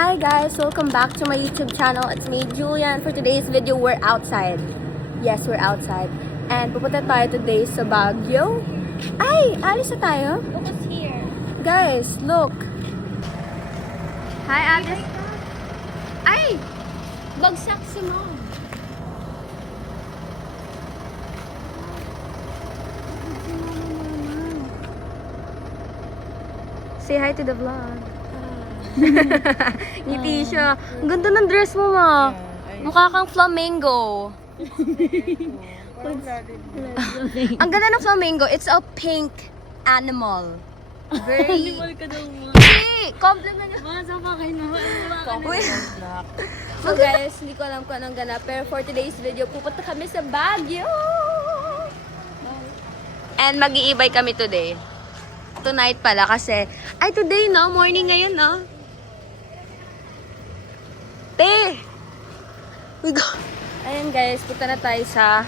Hi guys! Welcome back to my YouTube channel. It's me, Julian. For today's video, we're outside. Yes, we're outside. And pupunta tayo today sa Baguio. Ay! Alis na tayo? Look what's here. Guys, look. Hi, Alice. Ay! Bagsak si mom. Say hi to the vlog. Ngiti siya. Ang ganda ng dress mo, ma. Mukha kang flamingo. Ang ganda ng flamingo. It's a pink animal. Very... Animal ka daw mo. Hey! Compliment niya. Masa pa kayo naman. Uy. So guys, hindi ko alam kung anong ganap. Pero for today's video, pupunta kami sa Baguio. And mag-iibay kami today. Tonight pala kasi... Ay, today no? Morning ngayon no? Te! We go. Ayan guys, punta na tayo sa...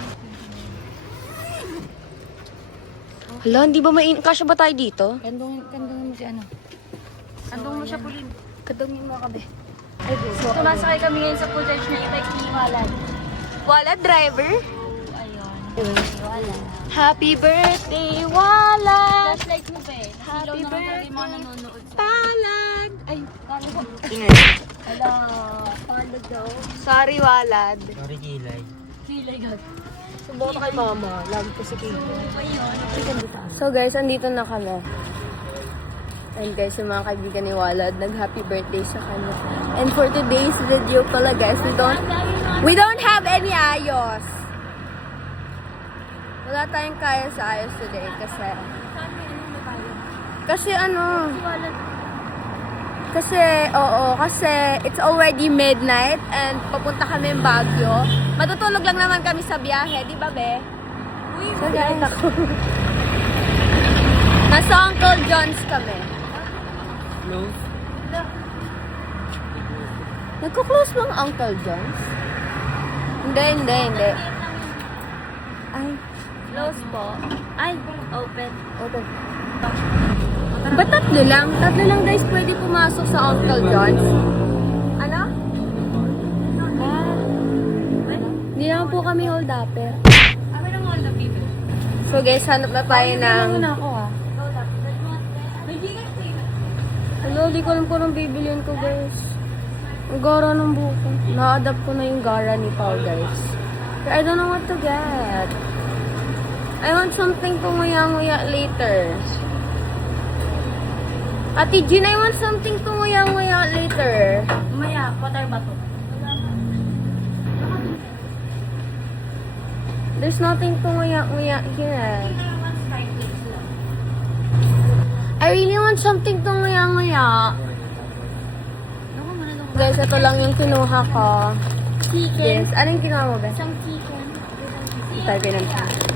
Hala, hindi ba kasya ba tayo dito? Kandungin mo si ano. Kandungin mo siya, Pulin. Kadungin mo kami. Ay, so, sumasakay kami ngayon sa full charge na e-bike ni Walad. Wala, driver? Ayun. Walad. Happy birthday, Wala! Flashlight mo pa eh. Nasilaw na lang talaga yung mga nanonood. Palad! Ay, Paano ko? tingnan. Hello. Paano daw? Sorry, Walad. Sorry, Kilay. Kilay gag. Subukan kay Mama. Love ko si Kiko. Ayun. So guys, andito na kami. And guys, yung mga kaibigan ni Walad, nag-happy birthday sa kanya. And for today's video pala guys, we don't have any ayos. Wala tayong kaya sa ayos today kasi ano, kasi it's already midnight and papunta kami ng Baguio. Matutulog lang naman kami sa biyahe, di ba, be? So guys, nasa Uncle John's kami. Close? Nagko-close bang Uncle John's? Hindi. Ay, Close po. Ay, open. open. Ba't tatlo lang? Tatlo lang guys pwede pumasok sa Uncle John's. Ano? Hindi naman po kami hold upper. Kami lang all the people. So guys, hanap na tayo ng... ako ah. May bigas eh. Hello, di ko alam po nang bibilihan ko guys. Ang gara ng buko. Na-adapt ko na yung gara ni Paul guys. But I don't know what to get. I want something tunguya-nguya later. Ate Jean, I want something tunguya-nguya later. Maya, water ba to? There's nothing tunguya-nguya here. I really want something tunguya-nguya. Guys, ito lang yung kinuha ko. Chicken. Yes. Anong kinuha mo, Beth? Isang chicken. Tayo pinansin.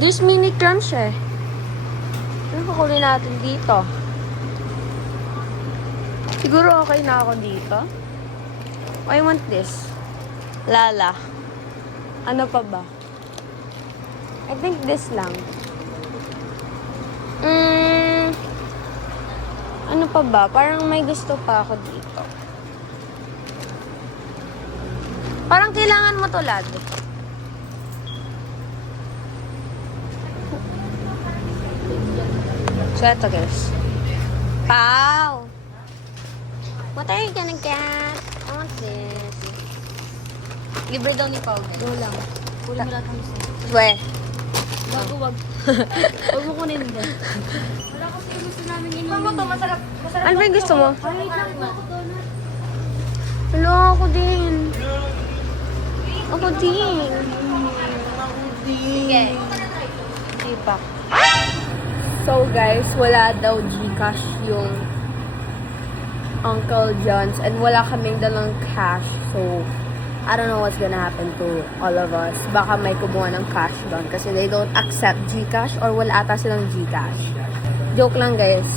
This mini crunch eh. Ano kukunin natin dito? Siguro okay na ako dito. I want this. Lala. Ano pa ba? I think this lang. Ano pa ba? Parang may gusto pa ako dito. Parang kailangan mo to, lad. So, ito guys. Pow! What are you gonna get? I want this. Libre daw ni Pao. Go lang. Kunin mo lahat ng gusto. Weh. Wag. Huwag mo kunin din. Wala kasi gusto namin yun. Mama to, masarap. Ano ba yung gusto mo? Ay, wait lang po ako doon. Hello, ako din. Ako din. Sige. Hindi pa. So guys, wala daw Gcash yung Uncle John's and wala kaming dalang cash. So, I don't know what's gonna happen to all of us. Baka may kumuha ng cash doon kasi they don't accept Gcash or wala ata silang Gcash. Joke lang guys.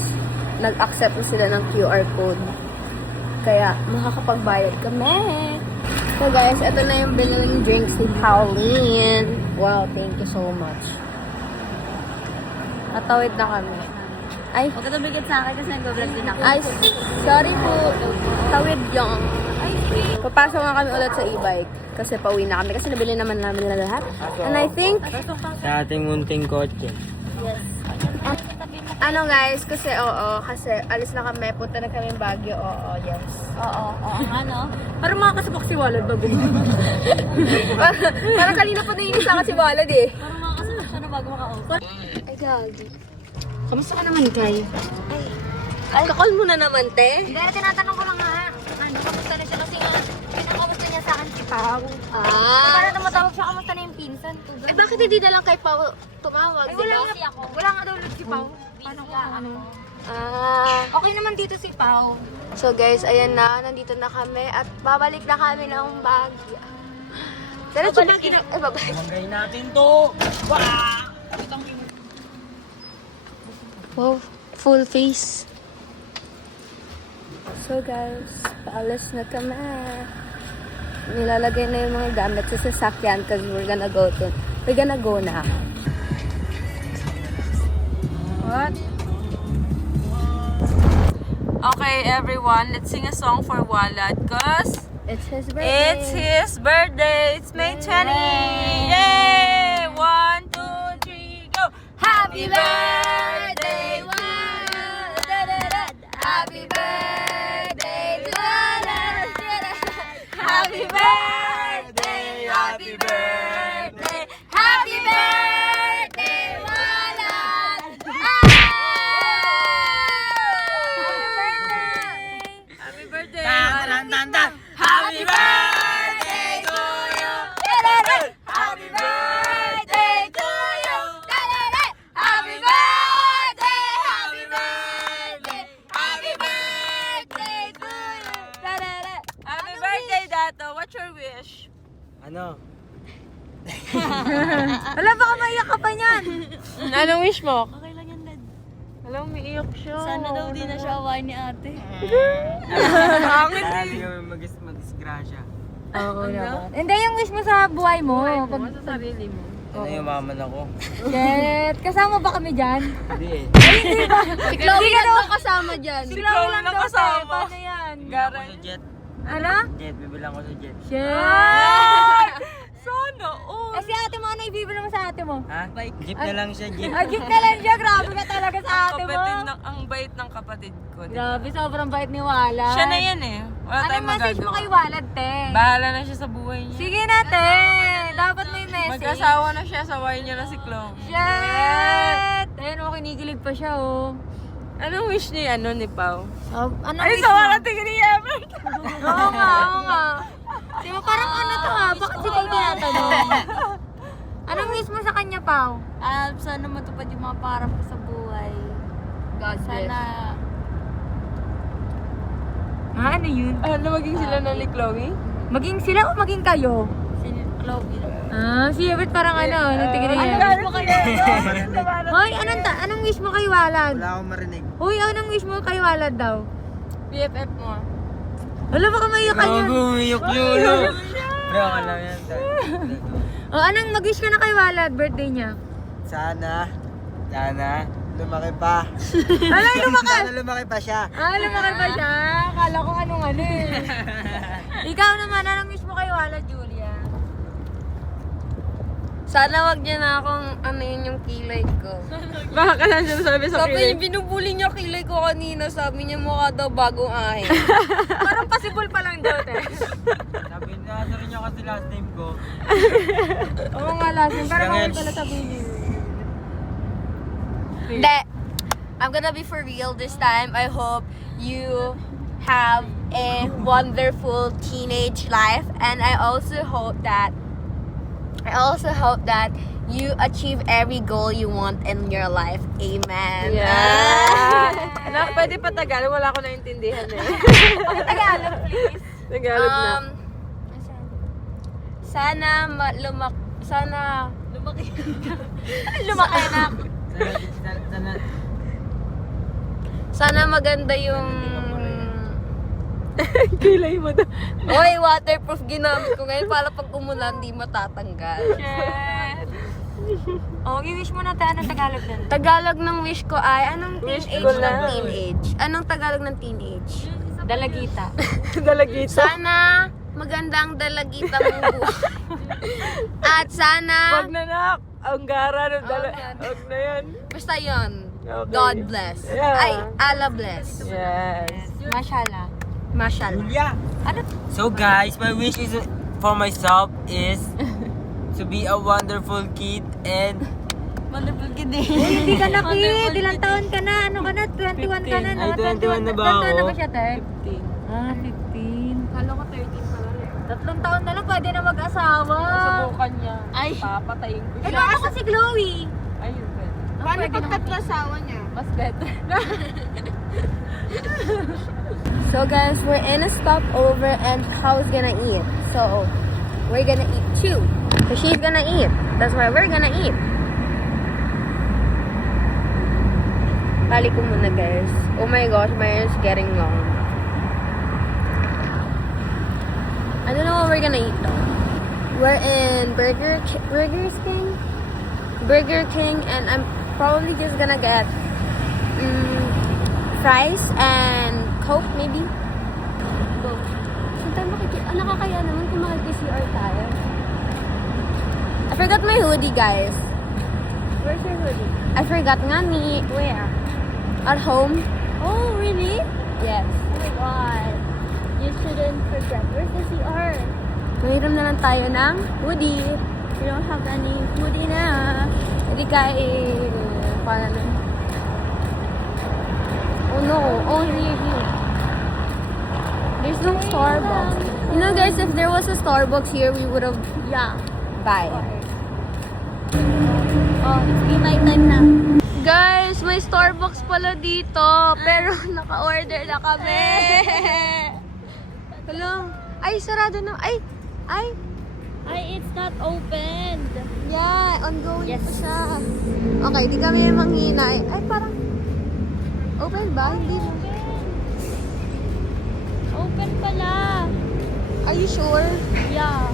Nag-accept na sila ng QR code. Kaya, makakapagbayad kami. So guys, ito na yung biniling drinks ni Pauline. Wow, thank you so much. Natawid na kami. Ay, Huwag ka tumigit sa akin kasi nag-vlog din ako. ay, sorry po. Tawid yung. Papasok nga kami ulit sa e-bike. Kasi pauwi na kami. Kasi nabili naman namin nila lahat. And I think, Sa ating munting kotse. ano guys, kasi kasi alis na kami. Punta na kami Baguio. Yes. Oo. Ano? Parang makakasabak si Walad bago. Parang kanina pa nainis ako si Walad eh. Parang makakasunod siya na bago maka-open. Ay, gagi. Kamusta ka naman, Kai? Ay, kakol mo na naman, te. Hindi, tinatanong ko lang nga. Ano, kamusta na siya? Kasi nga, pinakamusta niya sa akin si Pao. Para tumatawag siya, kamusta na yung pinsan ko. Eh, bakit hindi na lang kay Pao tumawag? Ay, di wala ba? nga ako. Wala nga daw ulit si Pao. Paano ka? Ano? Okay naman dito si Pao. So guys, ayan na, nandito na kami at babalik na kami ng Baguio. Pero babalik. Babalik. Bagay natin to! Wow, full face. So guys, paalis na kami. Nilalagay na yung mga gamit sa sasakyan because we're gonna go na. What? Okay, everyone, let's sing a song for Walad because It's his birthday. it's his birthday. It's May 20. Yay! 1, 2, 3, go! Happy birthday, Walad! Happy birthday to Walad! Happy birthday, happy birthday, happy birthday, Walad! Happy birthday! Tanda! Happy birthday to you! Happy birthday to you! Happy birthday! Happy birthday! Happy birthday to you! Happy birthday, Dato! What's your wish? Ano? Wala, baka maiyak ka pa niyan. Anong wish mo? Okay lang yan, Dad. Alam, umiiyak siya. Sana daw di na siya awayin ni ate. Pangit Sabi ko mag-disgrasya. Oo naman. Hindi, yung wish mo sa buhay mo. mo sa sarili mo. Ano yung maman ako? Shit, kasama ba kami dyan? Hindi eh. Si Chloe na kasama dyan. Si Chloe lang kasama. Paano yan? Bibilang ko sa jet. Ano? Jet, bibilang ko sa jet. Shit! Sana all. Eh si ate mo, ano ibibili mo sa ate mo? Ha? Jeep na lang siya, jeep. Ay, gift na lang siya. Grabe ka talaga sa ate mo. Ang bait ng kapatid ko. Di ba? Grabe, sobrang bait ni Walad. Siya na yan eh. Wala Anong tayong message mo magagawa. kay Walad, te? Bahala na siya sa buhay niya. Sige na, te. Dapat may message. Mag-asawa na siya, sawayin niya na si Chloe. Shit! Ayun, oh, kinikilig pa siya, oh. Anong wish ni Pao? Ano Ay, wish sa mo? wala tingin ni Ever. Oo nga. Di ba parang ano to ha? Bakit si Pao tinatanong? Anong wish mo sa kanya, Pao? Sana matupad yung mga parang ko sa buhay. God Sana... ano yun? Ano, maging sila na ni Chloe? Maging sila o maging kayo? Si Chloe. Si Everett parang ano tingin niya. Ano mo kayo? Hoy, anong wish mo kay Walad? Wala akong marinig. Hoy, anong wish mo kay Walad daw? BFF mo. Wala, baka maiyak ka yun. Umiyok yun. Pero ako lang yan. O, anong mag-wish ka na kay Walad, birthday niya? Sana lumaki pa. Ano, lumaki? Sana lumaki pa siya. Lumaki pa siya. Akala ko anong eh. Ikaw naman, anong wish mo kay Walad, Julia? Sana wag niya na akong ano yun yung kilay ko. Baka ka lang sinasabi sa Sabi niya, binubuli niya kilay ko kanina. Sabi niya mukha daw bagong ahin. Parang possible pa lang daw, te. Sabi niya, rin niya kasi last name ko. Oo nga, lasin. Parang Ganyan. bawal pala sabihin niyo. Hindi. I'm gonna be for real this time. I hope you have a wonderful teenage life. And I also hope that you achieve every goal you want in your life. Amen. Yeah. Anak, pwede pa Tagalog. Wala ko naintindihan eh. Tagalog, please. Tagalog na. Sana Lumaki na. sana maganda yung Kilay mo daw. Oy, waterproof ginamit ko ngayon para pag umulan di matatanggal. Shit. Oh, i-wish mo na tayo. Anong Tagalog nun? Tagalog ng wish ko ay, anong Wish teenage ko ng lang. teenage? Anong Tagalog ng teenage? Dalagita. Dalagita. Sana magandang dalagita mong buhay. At sana, Wag na nak. Ang gara ng yan. Wag na yan. basta yun. Okay. God bless. Yeah. Ay, Allah bless. Yes. Mashallah. Mashallah. Julia! Ano? So guys, my wish is for myself is to be a wonderful kid and Wonderful kid eh. Hindi ka na kid. Ilang taon ka na? Ano ka na? 21 ka na? Ay, 21 na ba Ilang taon na ako? ba siya, Ter? 15. Kala ko 13 pa lang. 3 taon na lang, pwede na mag-asawa. Subukan niya. Ay. Papatayin ko Eh, siya. baka sa si Chloe. Ayun, pwede. Paano pag tatlo asawa niya? Mas better. So guys, we're in a stopover and Pau's gonna eat. So, we're gonna eat too. So she's gonna eat. That's why we're gonna eat. Tali ko muna guys. Oh my gosh, my hair is getting long. I don't know what we're gonna eat though. We're in Burger King, and I'm probably just gonna get fries and Coke maybe. Go. Sometimes nakakaya naman kung makikisi-CR tayo. I forgot my hoodie, guys. Where's your hoodie? I forgot nga ni. Where? At home. Oh, really? Yes. Oh my god. You shouldn't forget. Where's the CR? Mahiram na lang tayo ng hoodie. We don't have any hoodie na. Hindi paano na? Oh no. Oh, here. There's no Starbucks. You know guys, if there was a Starbucks here, we would have, buy. Oh, it's be my time na. Guys, may Starbucks pala dito. Pero naka-order na kami. Hello? Ay, sarado na. Ay, It's not opened. yeah, ongoing pa siya. Okay, di kami manghinay. Ay, parang, open ba? Hindi mo. Open pala. Are you sure? Yeah.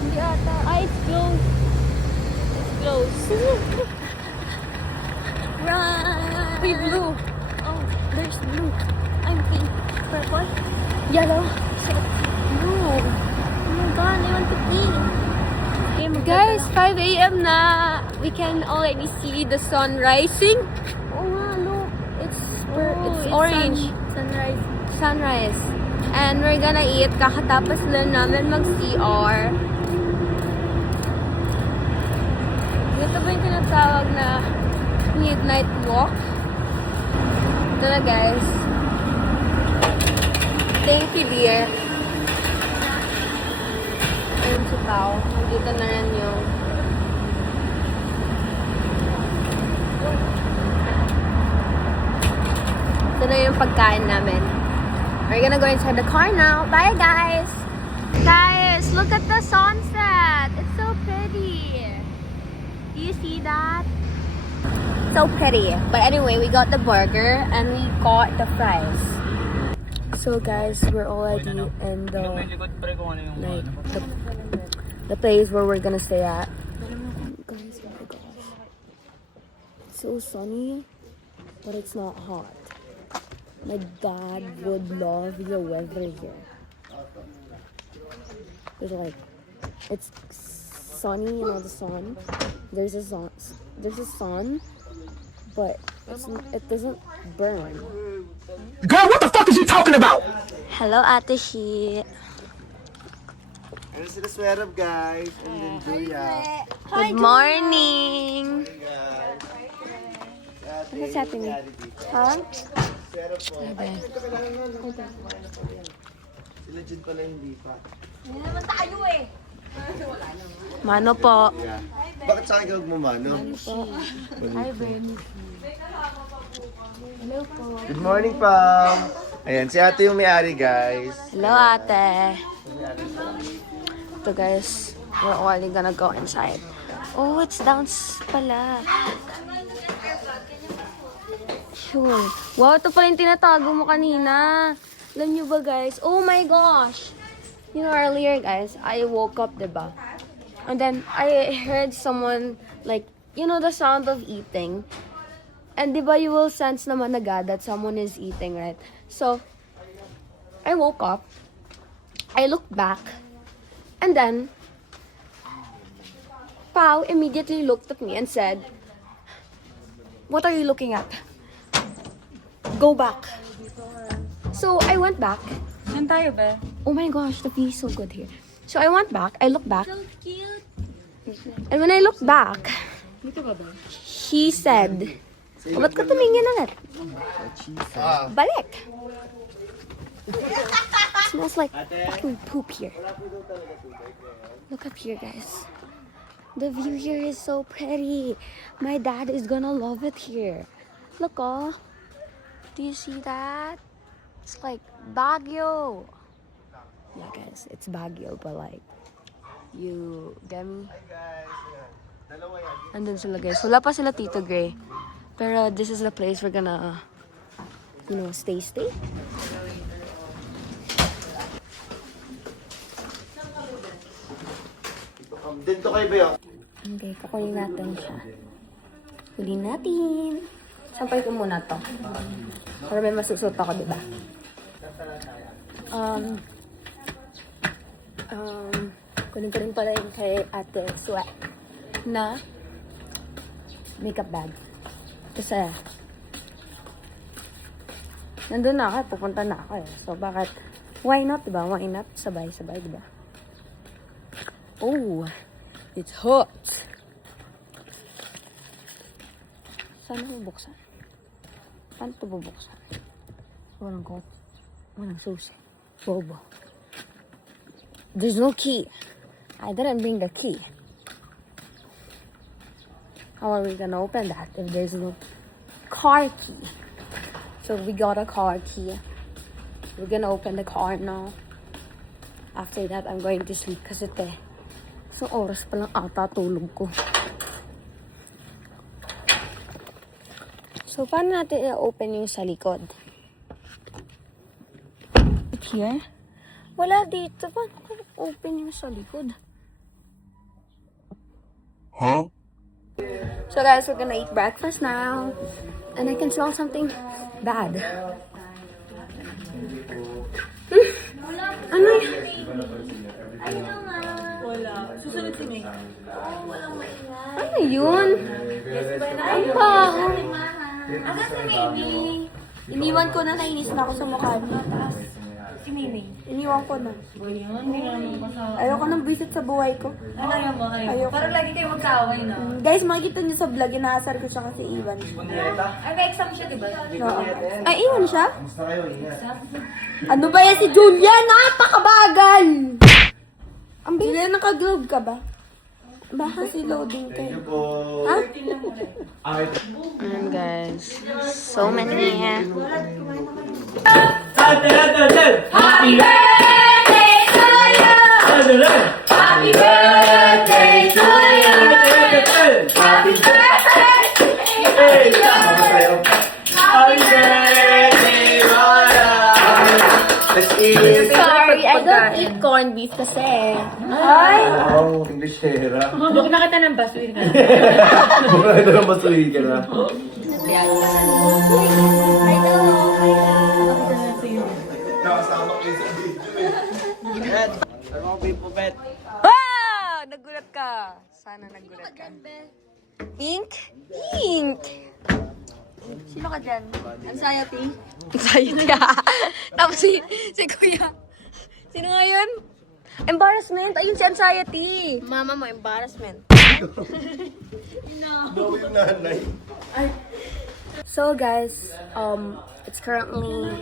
Hindi ata. It's closed. It's closed. Run! Uy, blue. Oh, There's blue. I'm pink. Purple? Yellow. Blue. Oh my god, I want to pee. Guys, 5 a.m. na. We can already see the sun rising. Oh nga, look. It's orange. Sunrise. And we're gonna eat. Kakatapos lang namin mag-CR. Ito ba yung tinatawag na midnight walk? Ito na guys. Thank you, dear. Ayun si Pao. Nandito na rin yung ito na yung pagkain namin. We're gonna go inside the car now. Bye, guys! Guys, look at the sunset! It's so pretty! Do you see that? So pretty. But anyway, we got the burger and we got the fries. So guys, we're already in the like the place where we're gonna stay at. Guys, oh my gosh. It's so sunny, but it's not hot. My dad would love the weather here. It's like, it's sunny, you know, the sun. There's a sun, but it doesn't burn. Girl, what the fuck is you talking about? Hello, Ate Shi. Ano sila Swerve, guys? And then Julia. Good morning. What's happening? Huh? Sila Jun pala hindi pa. Mano po. Yeah. Bakit sa akin ka magmamano? Good morning, Pam! Ayan, si ate yung may-ari, guys. Hello, Ate. Ito, guys. We're already gonna go inside. Oh, it's down pala. Sure. Wow, ito pala yung tinatago mo kanina. Alam nyo ba, guys? Oh my gosh! You know, earlier, guys, I woke up, diba? And then I heard someone like, you know, the sound of eating. And diba you will sense naman agad that someone is eating, right? So, I woke up. I looked back. And then, Pao immediately looked at me and said, "What are you looking at? Go back." So, I went back. Saan tayo, be? Oh my gosh, the view is so good here. So, I went back. I looked back. So cute. And when I looked back, he said, ba't ka tumingin ulit? Balik! Smells like fucking poop here. Look up here, guys. The view here is so pretty. My dad is gonna love it here. Look, oh. Do you see that? It's like Baguio. Yeah, guys, it's Baguio, but like, you get me? Andun sila, guys. Wala pa sila Tito Gray. Pero this is the place we're gonna, you know, stay. Dito kayo ba yun? Okay, kukunin natin siya. Kunin natin. Sampay ko muna to. Para may masusot ako, diba? Kunin ko rin pala yung kay Ate Sweat na makeup bag. Kasi, nandun na ako, pupunta na ako eh. So, bakit? Why not, diba? Why not? Sabay-sabay, diba? Oh, it's hot. Saan ito bubuksan? Paano ito bubuksan? Walang kot. Walang susi. Bobo. There's no key. I didn't bring the key. How are we gonna open that if there's no car key? So we got a car key. We're gonna open the car now. After that, I'm going to sleep kasi so oras pa lang ata tulog ko. So paano natin i-open yung sa likod? Here? Wala dito. Paano ko open yung sa likod? Huh? So guys, we're gonna eat breakfast now. And I can smell something bad. Ano yun? Susunod si Meg. Ano yun? Ang baho. Asan si Mimi? Iniwan ko na, nainis na ako sa mukha niya. Si Mimi. Iniwan ko na. Hindi ka naman kasama. Ayoko nang visit sa buhay ko. Ayaw mo, ayaw. Ayoko. Parang lagi kayo magkaaway, no? Guys, makikita niyo sa vlog, inaasar ko siya kasi iwan. Ay, may exam siya, di ba? Oo. Ay, iwan siya? Gusto kayo, ingat. Ano ba yan si Julia? Napakabagal! Ang bilis, naka-globe ka ba? Baka si loading Thank you kayo. po. Ha? Ay, Ayan guys, so many. let's eat. Sorry, I don't eat corned beef kasi. Ay! Oh, English era. Huwag na kita ng basuin ka. Mura ito lang masuhin ka na. Nakasama kayo sa video eh. Ano mo, Pipo Bet? Wow! Nagulat ka. Sana nagulat ka. Pink? Pink! Sino ka dyan? Anxiety? Anxiety, tapos si Kuya. Sino nga yun? Embarrassment. Ayun si Anxiety. Mama mo, embarrassment. Daw yung nanay. So guys, it's currently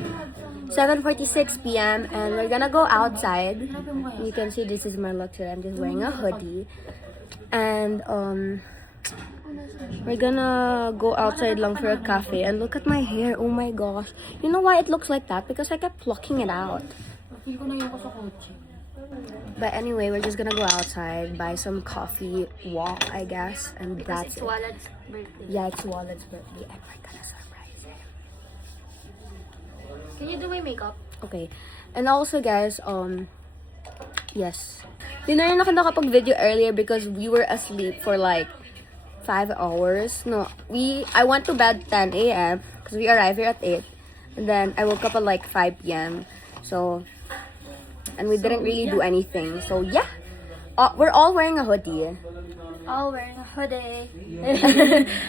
7:46 p.m. and we're gonna go outside. You can see this is my look today. I'm just wearing a hoodie. And we're gonna go outside lang for a cafe. And look at my hair. Oh my gosh. You know why it looks like that? Because I kept plucking it out. Feel ko na yung ko sa kotse. But anyway, we're just gonna go outside, buy some coffee, walk, I guess, and that's it. Walad's birthday. Yeah, it's Wallet's birthday, and we're gonna surprise him. Can you do my makeup? Okay, and also guys, Yes. Di na rin ako nakapag-video earlier because we were asleep for like 5 hours. No, I went to bed 10 a.m. because we arrived here at 8. And then I woke up at like 5 p.m. So, and we didn't really do anything. So yeah, we're all wearing a hoodie. All wearing a hoodie.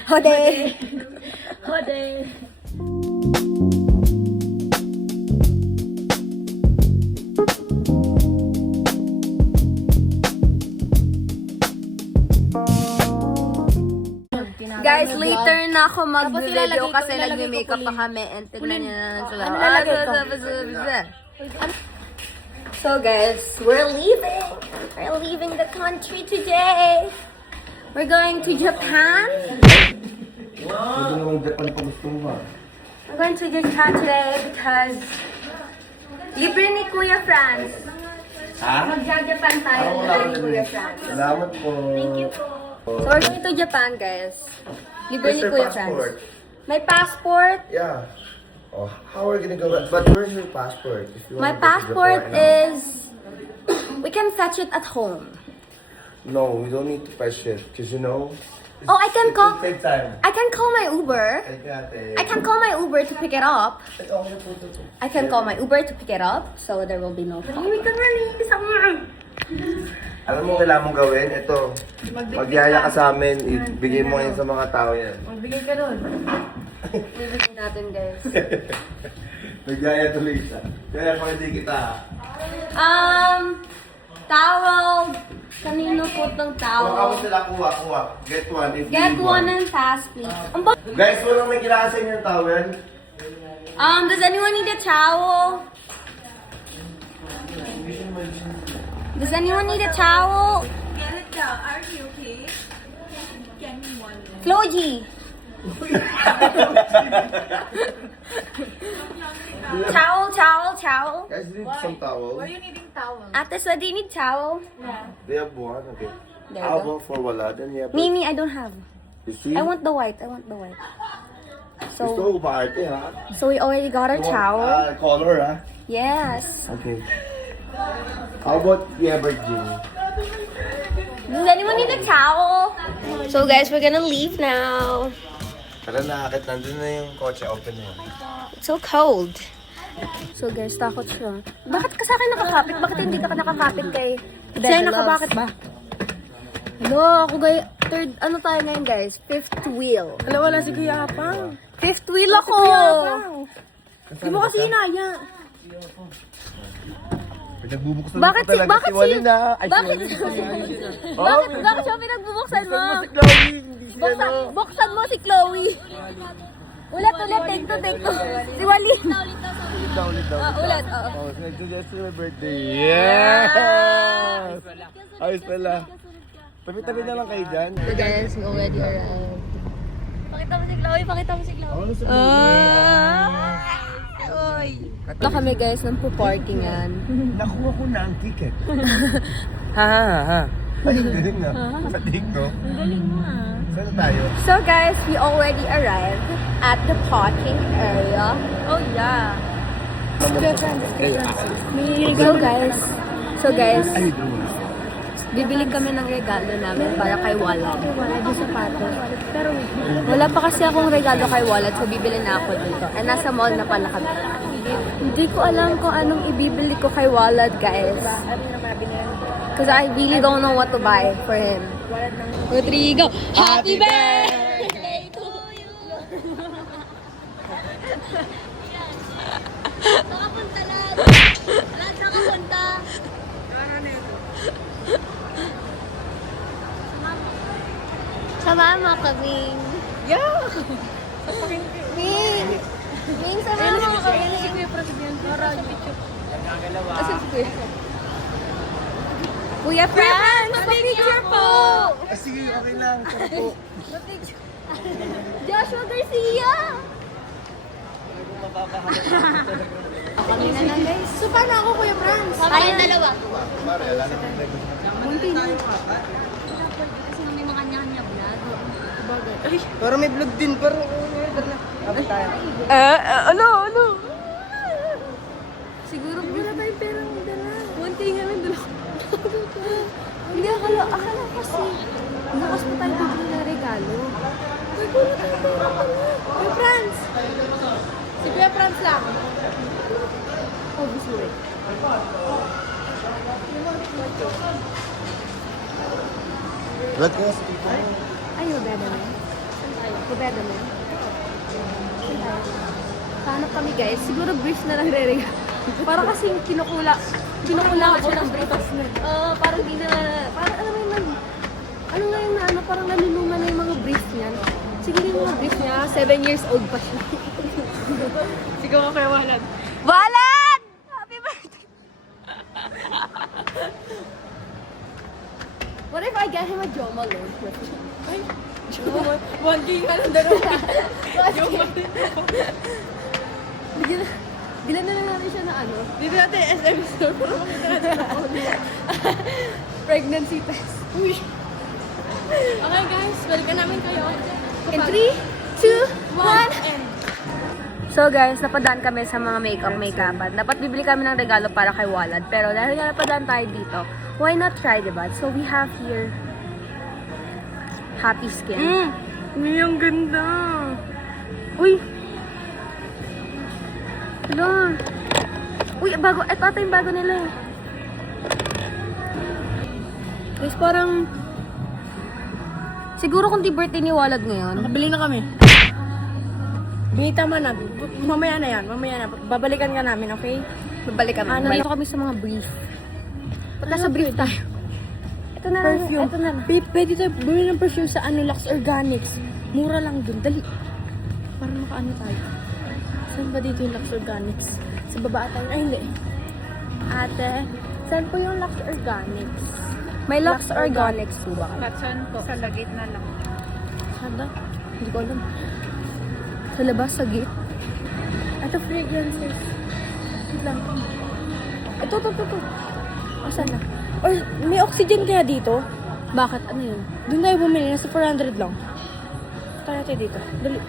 Hoodie. Hoodie. Guys, later na ako mag-video ilalagay ko- kasi ilalagay ko nag-makeup po pa yun. kami and tignan niyo na lang sila. Ano ilalagay ko? So guys, we're leaving. We're leaving the country today. We're going to Japan. Pwede naman Japan pa gusto mo ba? We're going to Japan today because libre ni Kuya Franz. Ha? Magja-Japan tayo, libre ni Kuya Franz. Salamat po. Thank you po. So we're going to Japan, guys. Libre ni Where's your Kuya passport? Franz. My passport? Yeah. Oh, how are we gonna go? But where's your passport? If you My wanna go to passport Japan right is... We can fetch it at home. now. No, we don't need to fetch it. Because you know... Oh, I can call... Take time. I can call my Uber. I can call my Uber to pick it up. I can call my Uber to pick it up, so there will be no problem. Alam mo kailangan mong gawin? Ito. Magyaya ka sa amin. Ibigay mo ngayon sa mga tao yan. Bibigyan natin, guys. Nagyaya tuloy siya. Kaya kung hindi kita... Towel. Kanino po itong Kung ako towel? sila kuha. Get one if you Get need one and pass, please. Guys, walang may kailangan sa inyo ng towel. Does anyone need a towel? Does anyone need a towel? Get it down. Are you okay? Get me one. Floji. Towel. Guys, do you need some towel? Are you needing towel? Ate, so do you need towel? They have one? Okay. There How you go. about for wala? Then you have... Mimi, I don't have. You see? I want the white. Gusto So, ko ba arte, ha? so we already got our towel. Color, ha? Yes. Okay. How about Jean? Does anyone need a towel? So guys, we're gonna leave now. Tara na, akit nandun na yung kotse. Open na yun. It's so cold. So guys, takot siya. Bakit ka sa akin nakakapit? Bakit hindi ka nakakapit kay Siya nakabakit ba? Hello, ako gay... Third, ano tayo ngayon guys? Fifth wheel. Hello, wala si Kuya Apang. Fifth wheel ako! Di mo kasi inaya. Nagbubuksan Bakit si... Bakit si... na. Bakit siya pinagbubuksan mo? Buksan mo si Chloe. Ulit, take two. Si Wally. Ulit daw. Ulit, oo. Oh, nag-suggest ko my birthday. Yes! Ayos pala. Tabi-tabi na lang kayo dyan. So guys, we already arrived. Pakita mo si Chloe. Ano sa Ito kami guys, nang puparkingan. Nakuha ko na ang ticket. Ha. Ay, galing na. Sa TikTok. Ang galing mo ah. Saan tayo? So guys, we already arrived at the parking area. Oh yeah. So guys, bibili kami ng regalo namin para kay Walad. Pero wala pa kasi akong regalo kay Walad, so bibili na ako dito. And nasa mall na pala kami. Hindi ko alam kung anong ibibili ko kay Walad, guys. Because I really don't know what to buy for him. Rodrigo, happy birthday to you! Nakapunta lahat. Lahat nakapunta. Sama kami. Yeah! Ming, sama mo kami. Si Kuya President. Asan si Kuya? Kuya Franz! Picture po! Sige, okay lang. Tara po. Joshua Garcia! Kami na lang guys. So paano ako Kuya Franz? Kayong dalawa. Mare, alam na yung Kasi may mga kanya-kanya vlog. Pero may vlog din. Pero Siguro wala tayong perang dala. One thing nga lang dala. Akala kasi, bukas pa tayo bibili ng regalo. Ay, wala tayo pera pala. Kuya Franz! Si Kuya Franz lang. Oh, bisuri. Vlog ko sa tito. Ay, mabeda na. Mabeda na. Hanap kami guys. Siguro brief na lang re-regalo. Parang kasing kinukula ko siya ng brief. Parang di na, parang alam mo yun, ano nga yung ano, parang naluluma na yung mga brief niyan. Siguro yung mga brief niya, 7 years old pa siya. Siguro kaya Walad. Walad! Happy birthday! What if I get him a Jo Malone? Ay, Jo Malone. 1K ka lang dalawa. Bilan na lang natin siya na ano. Dito natin SM store para makita natin ako. Pregnancy test. Uy! Okay guys, balikan namin kayo. In 3, 2, 1, So guys, napadaan kami sa mga make-upan. Dapat bibili kami ng regalo para kay Walad. Pero dahil nga napadaan tayo dito, why not try, diba? So we have here Happy Skin. Uy, ang ganda. Uy! Hello! Uy, bago. Ito ata yung bago nila eh. Guys, parang... Siguro kung di birthday ni Walad ngayon. Nakabili na kami. Bita man na. Mamaya na yan. Mamaya na. Babalikan ka namin, okay? Babalik kami. Nandito kami sa mga brief. Pagka sa brief tayo. Ito na lang. Perfume. Ito na lang. Pwede tayo bumili ng perfume sa Lux Organics. Mura lang dun. Dali. Para makaano tayo. Saan ba dito yung Lux Organics? Sa baba tayo. Ay, hindi. Ate, saan po yung Lux Organics? May Lux Organics po ba? Saan po? Sa lagit na lang. Saan ba? Hindi ko alam. Sa labas, sa gate. Ito fragrances. Wait lang. Ito. Asan na? Or may oxygen kaya dito? Bakit? Ano yun? Doon tayo bumili. Nasa 400 lang. Tayo natin dito. Dali.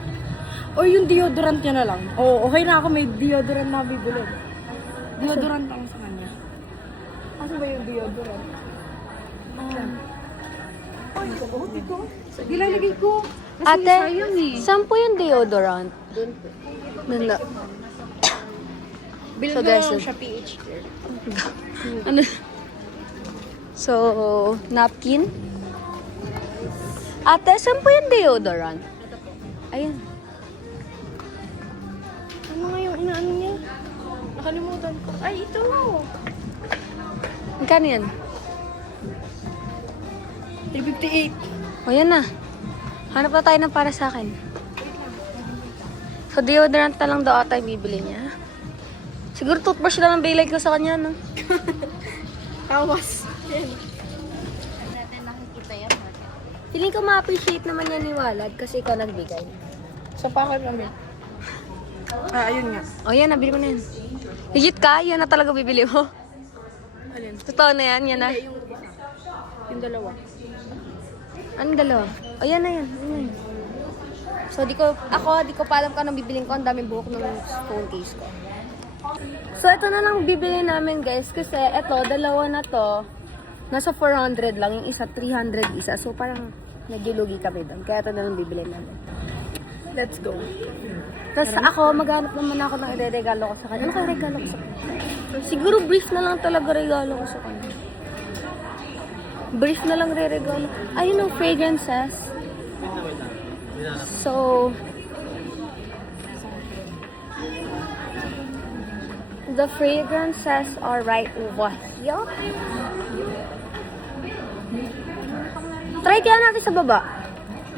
Or yung deodorant niya na lang. Oo, okay na ako. May deodorant na bibili. Deodorant lang sa kanya. Ano ba yung deodorant? Ilalagay ko. Ate, saan po yung deodorant? Doon na. Bill So, mo guys, siya PH. Ano? So, napkin. Ate, saan po yung deodorant? Ayan. Ano nga yung inaano niya? Nakalimutan ko. Ay, ito! Magkano yan? 358. O, yan na. Hanap na tayo ng para sa akin. So, deodorant na lang daw ata yung bibili niya. Siguro toothbrush lang ang bilay ko sa kanya, no? Tawas. Feeling ko ma-appreciate naman yan ni Walad kasi ikaw nagbigay. Sa pakit kami. Ayun nga. O, yan, nabili mo na yan. Legit ka? Yan na talaga bibili mo? Alin? Totoo na yan, yan na. Yung dalawa. Anong dalawa? O, yan na yan. Yan. So, di ko pa alam kung anong bibiling ko. Ang daming buhok ng phone case ko. So, ito na lang bibili namin, guys. Kasi, ito, dalawa na to. Nasa 400 lang. Yung isa, 300 isa. So, parang nagilugi kami doon. Kaya ito na lang bibili namin. Let's go. Tapos ako, maghanap naman ako ng regalo ko sa kanya. Ano kaya regalo ko sa kanya? Siguro brief na lang talaga regalo ko sa kanya. Brief na lang re-regalo. Ayun ang fragrances. So, the fragrances are right over here. Try kaya natin sa baba.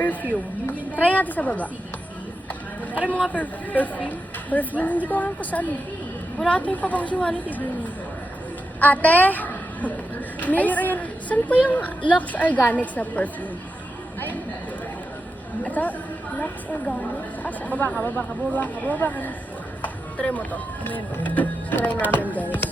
Perfume. Try natin sa baba. Tara mo nga perfume. Perfume, hindi ko alam kung saan. Wala ito yung papangsiwalit. Ate! Miss, Ayun. saan po yung Lux Organics na perfume? Ito, Lux Organics. Baba ka. Try mo to. Try namin, guys.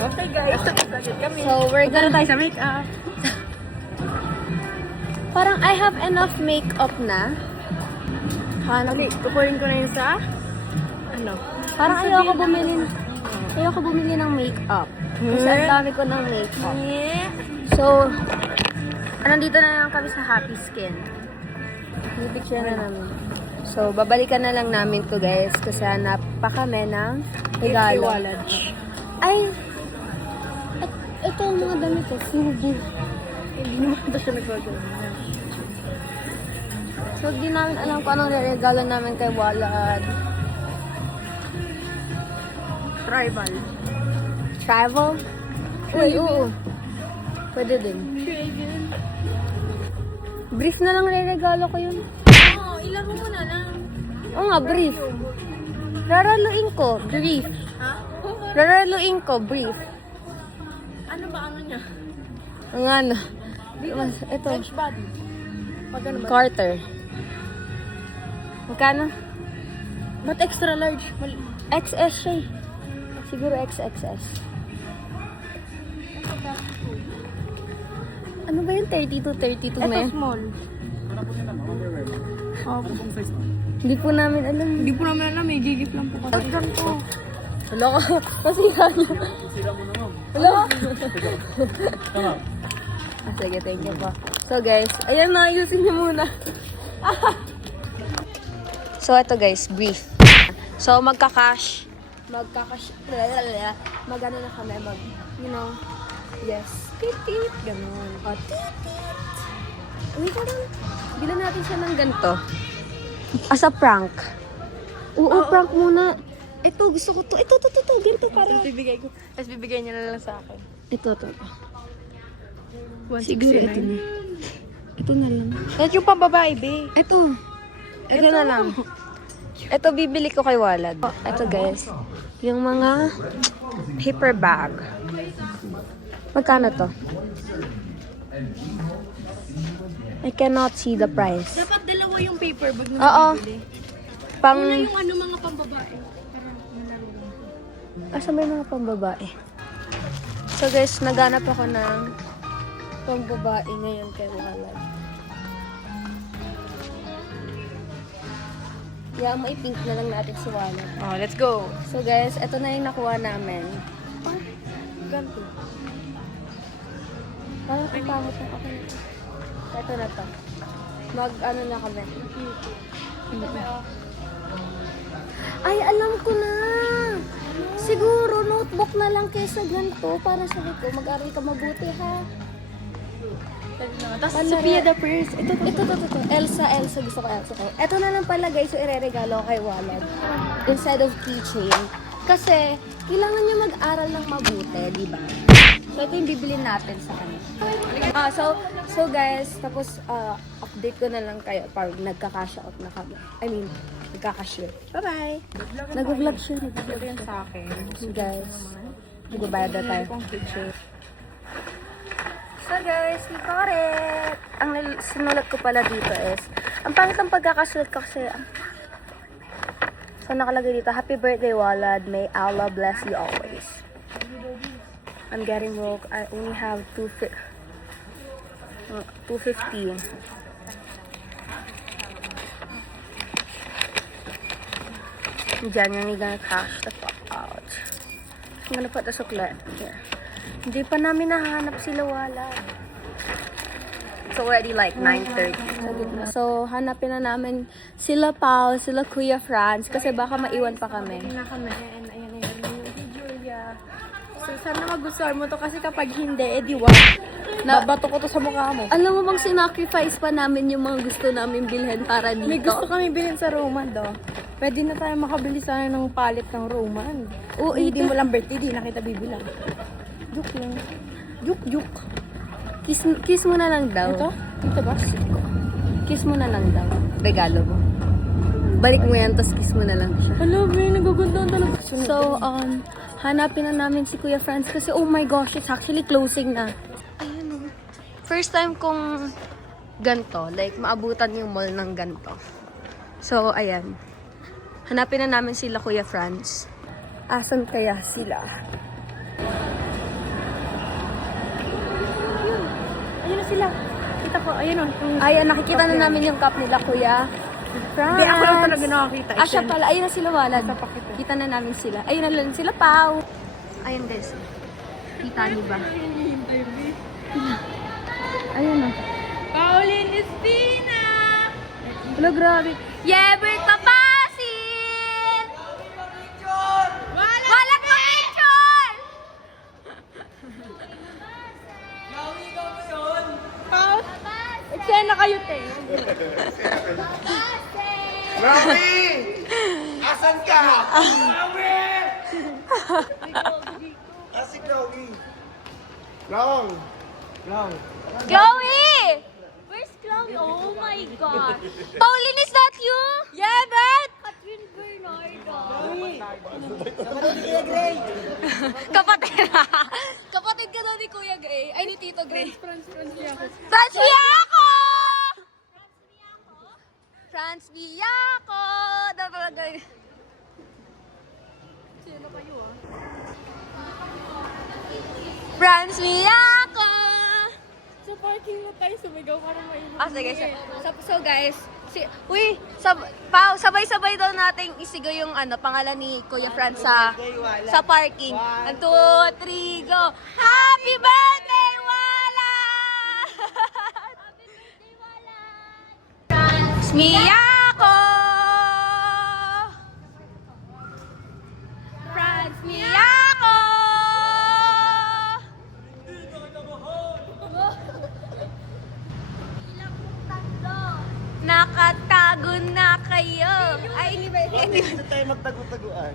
Okay guys. So, we're gonna tayo sa makeup. Parang I have enough makeup na. Hanap. Okay, kukunin ko na yun sa... Ano? Parang ayoko bumili ng makeup. Kasi ang dami ko ng makeup. So, nandito na lang kami sa Happy Skin. Picture na namin. So, babalikan na lang namin to guys kasi hanap pa kami ng regalo. Ay! Ito ang mga damit ko. Fubu. Hindi naman ito siya nagwagawa. So, di namin alam kung anong regalo namin kay Walad. Tribal. Travel? Uy, oo. Pwede din. Brief na lang regalo ko yun. Oo, ilaro mo na lang. Oo nga, brief. Raraluin ko, brief. Ha? Raraluin ko, brief. Ano ba ano niya? Ang ano. Ito, French body. Pag ano ba? Carter. Magkano? Ba't extra large? XS siya eh. Siguro XXS. Ano ba yung 32 na Ito yun? small. Hindi po namin alam. Hindi po namin alam, may gigip lang po kasi. Ganito. Wala ka. Nasira na. Wala ka. Sige, thank you po. So guys, ayan na, ayusin niyo muna. So ito guys, brief. So magkakash. Magano na kami, yes, titit, ganun. O, titit. Uy, parang, bilan natin siya ng ganito. As a prank. Oo, prank muna. Ito, gusto ko to. Ito, ganito para. Bibigay ko. Tapos bibigay niya na lang sa akin. Ito. 169. Siguro ito na. Ito na lang. Yan yung pambabae, be. Ito na lang. Ito bibili ko kay Walad. Ito guys, yung mga paper bag. Magkano to? I cannot see the price. Dapat dalawa yung paper bag na Oo. bibili. Pang... Yung ano mga pambabae. Asa may mga pambabae? So guys, naghanap ako ng pambabae ngayon kay Walad. Yeah, may pink na lang natin si Walad. Oh, let's go. So guys, ito na yung nakuha namin. Ganito. Parang ang pangit ng ako nito. Ito na to. Mag-ano na kami. Ay, alam ko na! Siguro, notebook na lang kaysa ganito para sa ko. Mag-aral ka mabuti, ha? Tapos Ano Sophia na- the First. Ito. Elsa. Gusto ko Elsa kayo. Ito na lang pala, guys, yung ireregalo kay Walad. Instead of keychain. Kasi, kailangan niya mag-aral ng mabuti, di ba? So, ito yung bibilin natin sa kanya. So guys, tapos update ko na lang kayo pag nagka-cash out na kami. I mean, nagka-cashier. Bye-bye! Nag-vlog siya. Ito yan sa akin. Guys, magbabayad na tayo. So guys, we got it! Ang sinulat ko pala dito is, ang pangit ang pagkakasulat ko kasi, so nakalagay dito, Happy birthday Walad, may Allah bless you always. I'm getting broke. I only have 250. Diyan yung gonna cash the fuck out. I'm gonna put the suklet here. Hindi pa namin nahanap sila Wala. It's already like 9:30. So, hanapin na namin sila Pao, sila Kuya Franz, kasi baka maiwan pa kami. Tingnan kami. Ayan. Si Julia. So, sana magustuhan mo to kasi kapag hindi, edi wag. Babato ko to sa mukha mo. Alam mo bang sinacrifice pa namin yung mga gusto namin bilhin para dito? May gusto kami bilhin sa Roman, do. Pwede na tayo makabili sana ng palit ng Roman. Oo, Hindi mo lang birthday, di na kita bibilang. Joke lang. Juk. Kiss mo na lang daw. Ito ba? Kiss mo na lang daw. Regalo mo. Balik mo yan, tapos kiss mo na lang siya. Hello, may nagaganda talaga. So, hanapin na namin si Kuya Franz kasi oh my gosh, it's actually closing na. Ayan o. First time kong ganto, like maabutan yung mall ng ganto. So, ayan. Hanapin na namin sila Kuya Franz. Asan kaya sila? sila. Kita ko, ayun o. Ayan, nakikita na namin yung cup nila, Kuya Franz. Hindi, ako lang talaga nakakita. Ah, siya pala. Ayun na sila, Walad. Napakita. Kita na namin sila. Ayun na lang sila, Pau. Ayun, guys. Kita niyo ba? Ayun na. Pauline Espina! Wala, grabe. Yeber Kapasin! Walang picture! Eksena kayo, te. Rawi! Asan ka? Asi Chloe. Long. Chloe! Where's Chloe? Oh my God. Pauline, is that you? Yeah, but... Catherine Bernardo. Kapatid. Kapatid ka daw ni Kuya Gray. Ay, ni Tito Gray. Franz Villaco! Franz Villaco! Sino kayo, ah? Franz Villaco! Sa parking lot tayo sumigaw para maiwan. Ah, sige. So guys, sabay-sabay daw nating isigaw yung pangalan ni Kuya Franz sa parking. 1, 2, 3, go! Happy birthday, Wala! Happy birthday, Wala! Franz Miyako! Franz Miyako! Nakatago na kayo. Ay, hindi ba? Hindi ba? Hindi tayo magtago-taguan.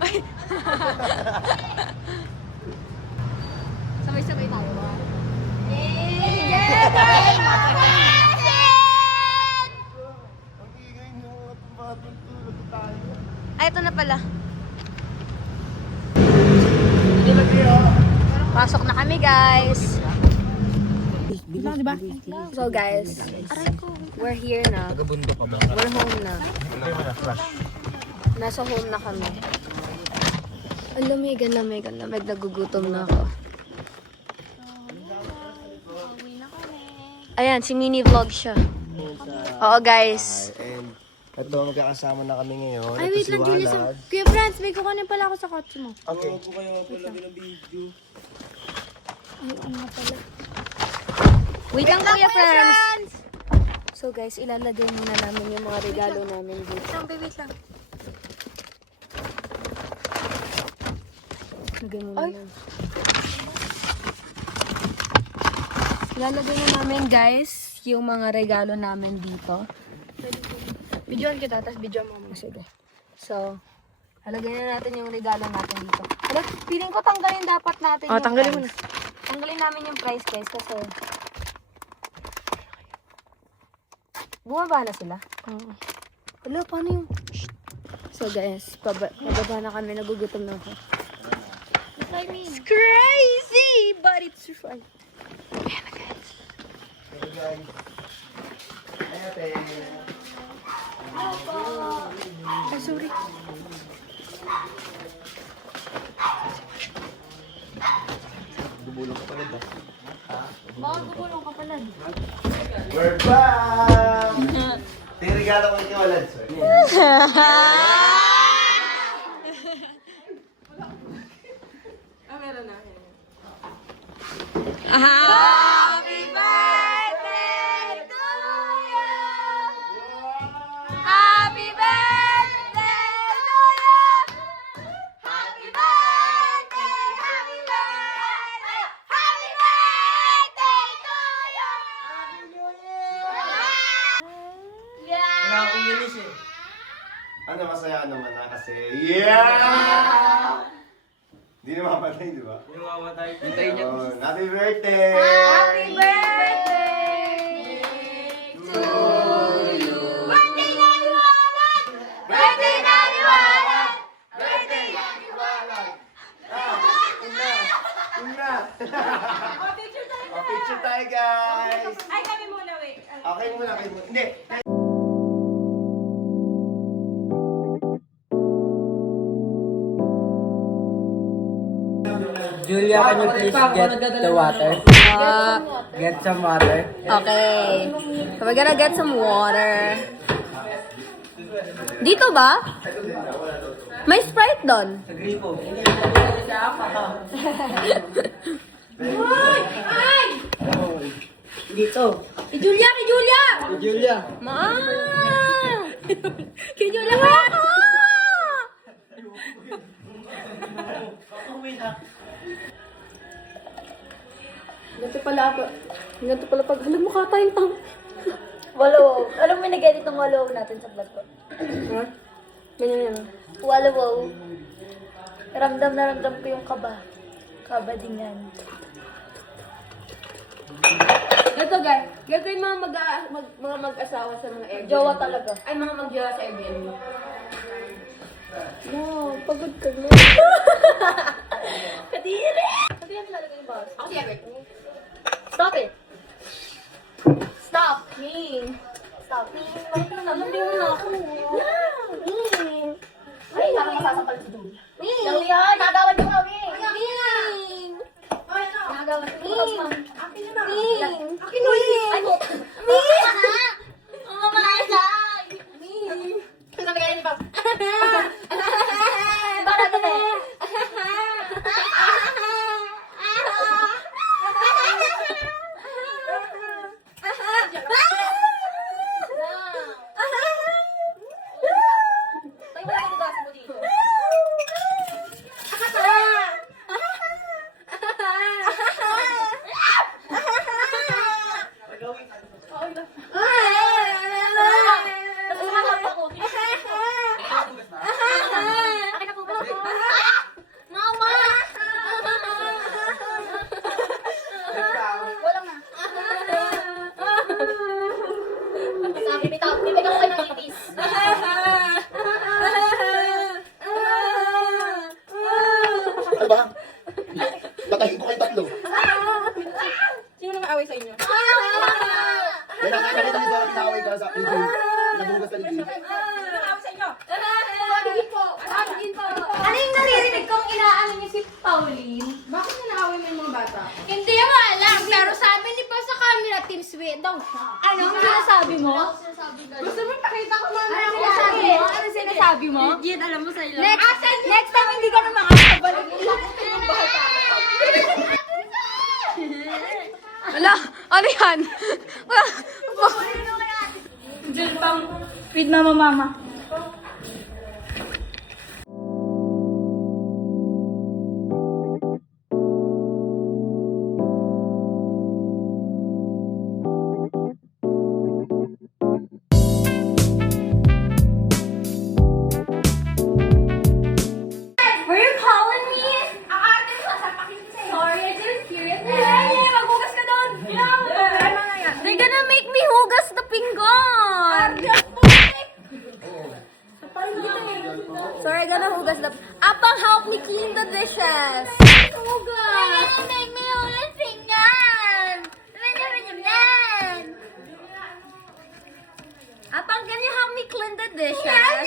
Sabay-sabay tayo ba? Ang ingay nyo at matutulog tayo. Ay, ito na pala. Hindi lagi Pasok na kami, guys. So, guys, we're here na. We're home na. Nasa home na kami. Ang lamig, nagugutom na ako. Ayan, si mini vlog siya. Oo, guys. And ito, magkakasama na kami ngayon. Ay, Ito wait si lang, Julius. Walad. Kuya Franz, may kukunin pala ako sa kotse mo. Okay. Wait lang, Kuya Franz. So, guys, ilalagay muna namin yung mga regalo namin dito. Wait lang. Lagay muna namin. Ilalagay na namin, guys, yung mga regalo namin dito. Videoan kita, tapos videoan mo. Sige. So, lalagay na natin yung regalo natin dito. Hala, feeling ko tanggalin dapat natin yung tanggalin mo price. Tanggalin namin yung price, guys, kasi bumaba na sila. Wala, paano yung... So, guys, pababa na kami. Nagugutom na ako. It's crazy, but it's fun. Ay, sorry. We're back! Tingregalo ko kay Walad, sir. Happy birthday to you! Happy birthday to you! Happy birthday! Happy birthday! Happy birthday to you! Wala akong minis eh. Ano, masaya naman na kasi. Yeah! Hindi na makapatay, di ba? Yung mamatay. Hintayin niya. Oh, happy birthday! Happy birthday to you! Birthday na liwanag! Birthday na liwanag! Birthday na liwanag! Una! Picture tayo, guys! Ay, kami muna, wait. Okay muna, kayo muna. Hindi! Julia, can you please get the water? Get some water. Okay. So we're gonna get some water. Dito ba? May Sprite doon. Dito. Kay Julia! Kay Julia! Julia. Ma! Kay Julia ka! Ganito pala ako. Ganito pala pag halag mukha tayong tang. Walawaw. Alam mo, nag-edit ng walawaw natin sa vlog ko. Ganyan yan. Walawaw. Ramdam na ramdam ko yung kaba. Kaba din yan. Ganito guys. Ganito yung mga mag-asawa sa mga Airbnb. Jowa talaga. Ay, mga mag-jowa sa Airbnb. No, pagod ka na. Kadiri! Ano yan talaga yung boss? Ako si Everett. Stop it! Stop! King! Stop! King! Nalambing mo na ako. King! Ay, ako masasapal si Julie. King! Yan! Nagawan niyo kami! King! Nagawan niyo kami. King! Akin mo yun! Ay, mo! King! Ang mamalasay! King! Sabi ka rin ni Pap. Para doon eh! Tayo mo lang magugasan mo dito. Akin na po ba? Mama! Walang na. Sabi, bibigyan ko kayo ng itis. Ano ba? Patahin ko kayo tatlo. Sino nang away sa inyo? Yan ang nakakita ni Zara, pinaway ka sa Lidl. Nabugas sa Lidl. Ano yung naririnig kong inaano niya si Pauline? Bakit ninaaway mo yung mga bata? Hindi mo alam, pero sabi ni pa sa camera, Team Sweet daw siya. Ano ang sinasabi mo? Gusto mo pakita ko mga Ano sinasabi mo? Ano sinasabi mo? Gid, alam mo sa ilo. Next time hindi ka na makakabalik. Wala, ano yan? Wala. Diyan pang feed mama. Were you calling me? Ate, sasapakin ko sa'yo. Sorry, I didn't hear it. Maghugas ka doon. They're gonna make me hugas the pinggan. Sorry, I gotta hugas the... Apang, help me clean the dishes. Hugas. They're gonna make me hugas pinggan. Apang, can you help me clean the dishes? Yes,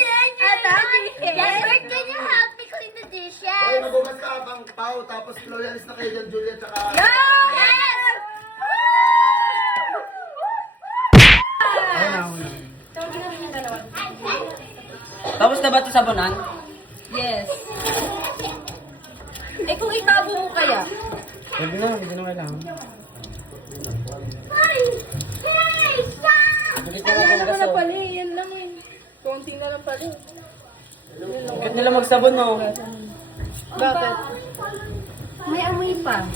can you help me clean the dishes? Ay, nabugas ka abang Pao, tapos loyalis na kayo dyan, Julia, tsaka... Yes! Tapos na ba ito sabunan? Yes. Eh, kung itabo mo kaya? Hindi na kailangan. Hindi na Ano lang na pala eh, yan lang eh. Konti na lang pala eh. Bakit nila magsabon, no? Bakit? May amoy pa.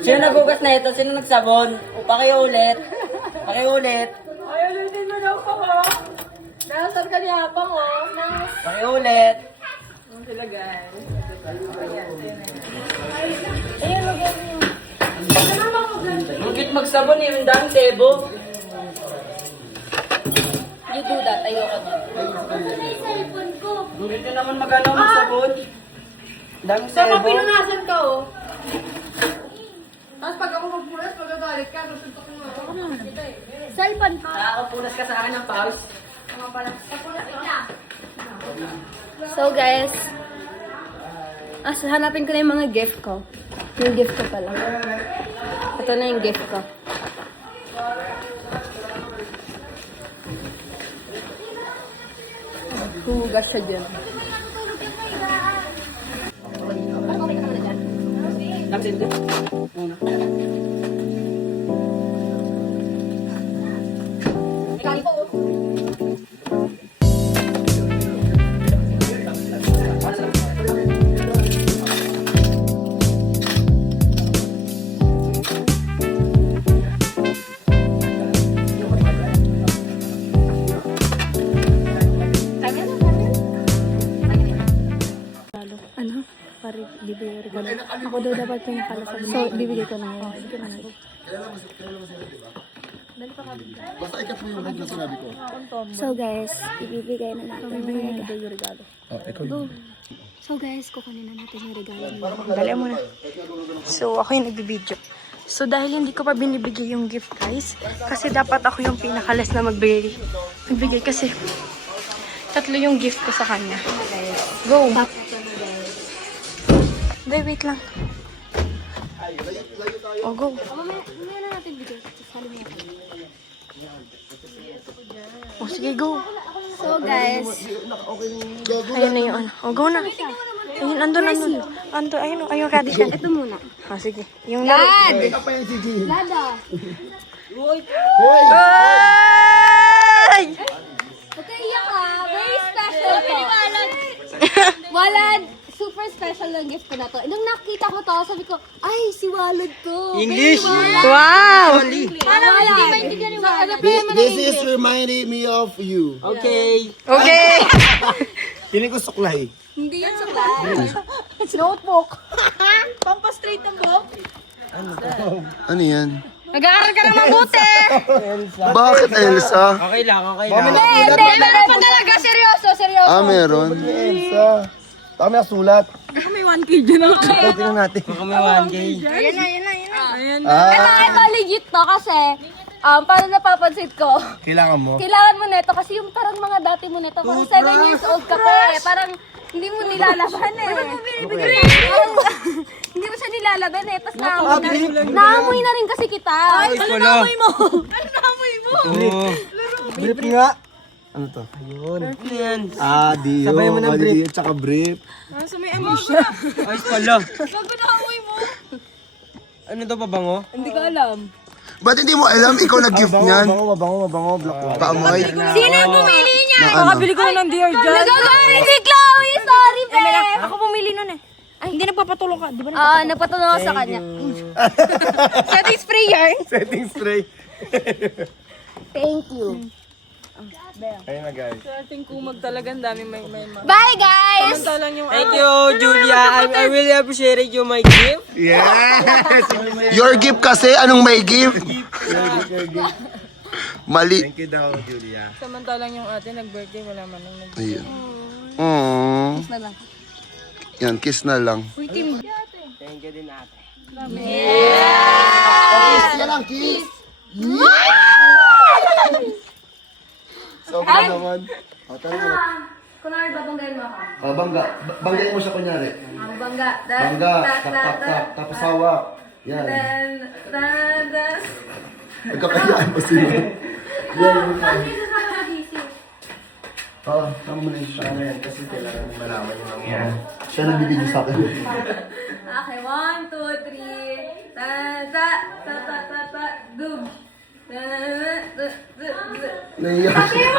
Sino nagugas na ito? Sino nagsabon? Pakiulit. Pakiulit. Ay, ulitin mo daw pa ko. Nasaan ka niya pa ko? Pakiulit. Sila guys. Bakit magsabon eh? Yung dang tebo. You do that, ayoko na. Bakit ka naman magano magsabon? Dang Saka tebo. pinunasan ka oh. Tapos pag ako magpunas, magagalit ka, susuntokin mo ako. Cellphone ko. Nakakapunas ka sa akin ng pawis. So guys, hanapin ko na yung mga gift ko. Yung gift ko pala. Ito na yung gift ko. Hugas siya dyan. Ano? Pare, bibigay regalo. Ako daw dapat pinakala sa So, bibigay ko na ngayon. Sige na. Basta ikat mo yung na sinabi ko. So guys, ibibigay na natin yung regalo. Oh, ikaw. So guys, kukunin na natin yung regalo. Dali mo na. So, ako yung nagbibideo. So, dahil hindi ko pa binibigay yung gift, guys, kasi dapat ako yung pinakalas na magbigay kasi tatlo yung gift ko sa kanya. Go! Wait lang. Oh, go. Mamaya na natin bigay. Oh, sige, go. So guys, Ayun na yung ano. Oh, go na. Ayun, andun. Ayun, ayun, ready siya. ito muna. Ah, sige. Yung laro. Lada! Ay! Huwag kayo iyak ah. Very special to. Walad! Super special ang gift ko na to. Nung nakita ko to, sabi ko, ay, si Walad to. English! Wow! Paano hindi maintindihan ni Walad? This is reminding me of you. Okay. Okay! Piling ko suklay. Hindi yan suklay. Notebook. Ano yan? Nag-aaral ka ng mabuti! Bakit, Elsa? Okay lang, okay lang. Meron pa talaga. Seryoso. Ah, meron. Elsa. Baka may sulat. May 1K dyan ako. Tingnan natin. Baka may 1K. Ayan na. Ito legit to kasi, paano napapansin ko, Kailangan mo. kailangan mo neto kasi yung parang mga dati mo neto, parang 7 years old ka pa eh. Parang hindi mo nilalaban eh. Hindi mo siya nilalaban eh. Tapos naamoy na rin kasi kita. Ay, Ano naamoy mo? Oo. Brief nga. Ano to? Ano yan? Ah, Dio. Sabay mo ng brief. Dio, tsaka brief. Ayos pala. Ano to, pabango? Ba't hindi mo alam? Ikaw nag-gift niyan. Mabango. Black water. Paamoy. Sino ang pumili niya? Nakabili ko na ng Dear John. Nagagawin si Chloe! Sorry, Beth! Ako pumili nun eh. Ay, hindi nagpapatulong ka. Di ba Napatulong ako sa kanya. setting spray yarn? Setting spray. Thank you. Ayun na, guys. Bye, guys! Thank you, Julia. I really appreciate you, my gift. Yes! Your gift kasi, anong may gift? Mali. Thank you daw, Julia. Samantalang yung ate nag-birthday, wala man nang Ayun. Kiss na lang. Yan, kiss na lang. Thank you din, ate. Kiss na lang, kiss! So, okay naman. O, tara mo. Kunwari, babanggayin mo ako. Banggayin mo siya kunyari. Bangga. Bangga, tap, tapos hawak. Yan. Nagkakayaan pa sila. Yan. Oo, tama mo na yung siya na yan kasi kailangan mo malaman yung nangyari. Siya nagbibigay sa akin. Okay, 1, 2, 3. Ta, dub. Naiyak siya.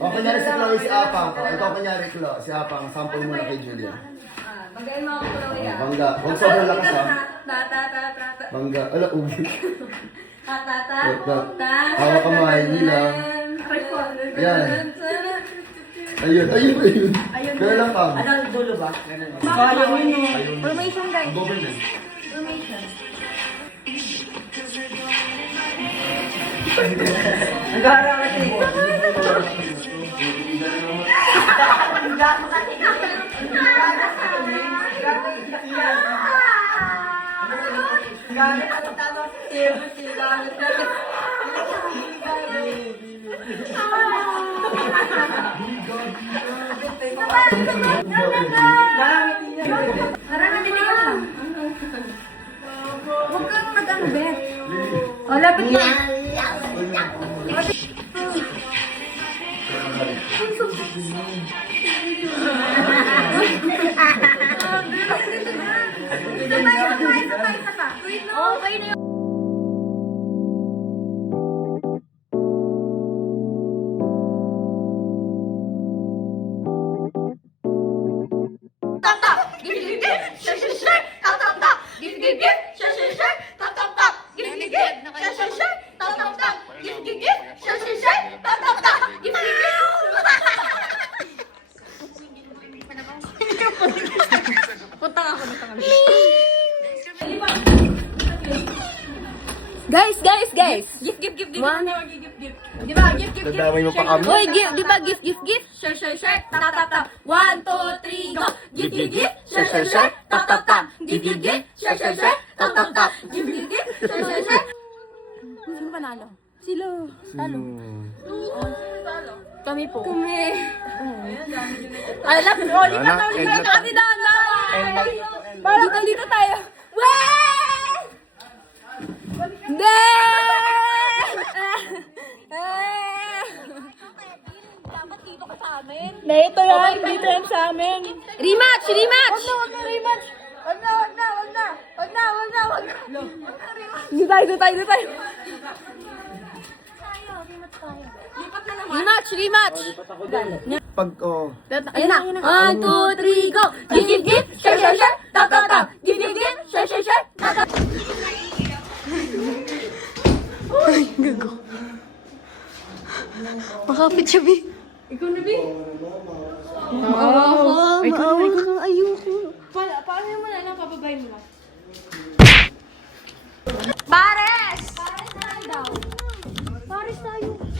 O, kunyari si Chloe, si Apang. O, ikaw kunyari, Chloe, si Apang. Sample muna kay Julia. Banggayin mo ako ko lang Bangga. Huwag sobrang lakas ha. Bangga. Ala, ubi. Hawak ka mga nila. Yan. Ayun. Kaya lang Pang. Anong dulo ba? Formation, guys. Formation. Parang natinig ka lang. Huwag kang mag-ano, Bet. O, lapit na. Okay na yun. Guys! Gift. One. Di ba? Gift. Dadamay mo pa kami. Uy, di ba gift? Share. Tap. 1, 2, 3, go. Gift. Share. Tap. Gift. Share. Tap. Gift. Share. Sino panalo? Sino? Kami po. Alam mo, di ba? Wala na, Kami na. Parang dito tayo. Weh! Hindi! Dapat dito ka sa amin. Dito yan sa amin. Rematch! Wag na. Dito tayo. Rematch! Pag, oh. Ayun na. 1, 2, 3, go! Gift. Share. Tap. Gift. Share. Tap. Makapit siya, Bi. Ikaw na, Bi. Ayoko. Paano yung malala? Pababayin mo lang. Pares!